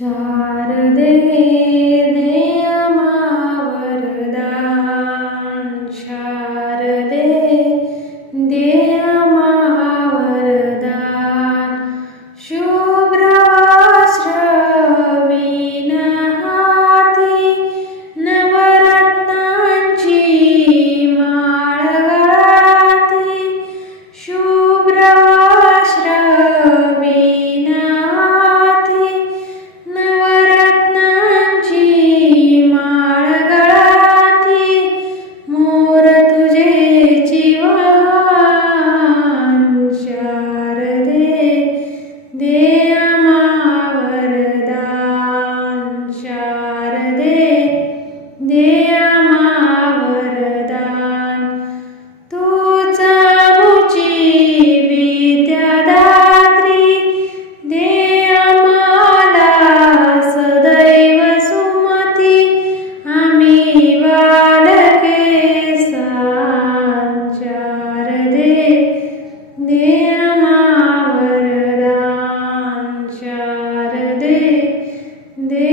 शारदे दे वरदान, शारदे दे वरदान. शुभ्रवस्त्रवीण हाती नवरत्नांची माळ गळाती. शुभ्रवस्त्रवीण हाती नवरत्नांची माळ गळाती. मोर तुझे जीवन, शारदे दे वरदान, शारदे दे वरदान. तूच आमुची विद्यादात्री, दे आम्हाला सदैव सुमती. आम्ही बालके सान, शारदे दे वरदान, शारदे दे